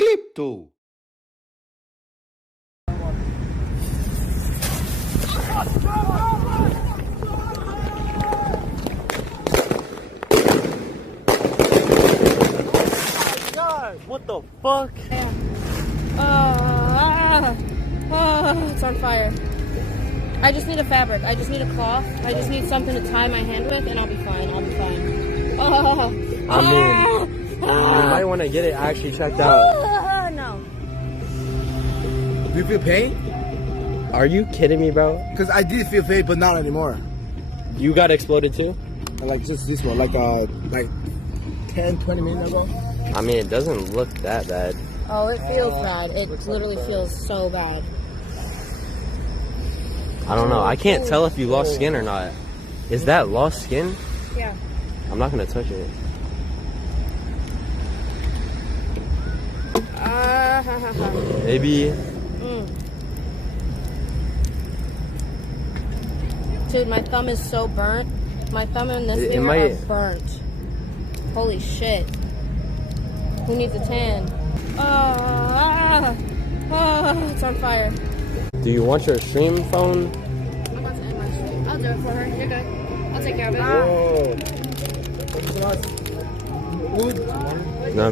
CLIPTOE. What the fuck? It's on fire. I just need a fabric. I just need a cloth. I just need something to tie my hand with, and I'll be fine. I'll be fine. I mean, you might want to get it actually checked out. No. Do you feel pain? Are you kidding me, bro? Because I did feel pain, but not anymore. You got exploded too? Like just this one, like 10, 20 minutes ago. I mean, it doesn't look that bad. Oh, it feels bad. It literally feels so bad. I don't know. I can't tell if you lost skin or not. Is that lost skin? Yeah. I'm not gonna touch it. Maybe. Dude, my thumb is so burnt. My thumb and this finger are burnt. Holy shit. Who needs a tan? It's on fire. Do you want your stream phone? I'm about to end my stream. I'll do it for her. You're good. I'll take care of it. No,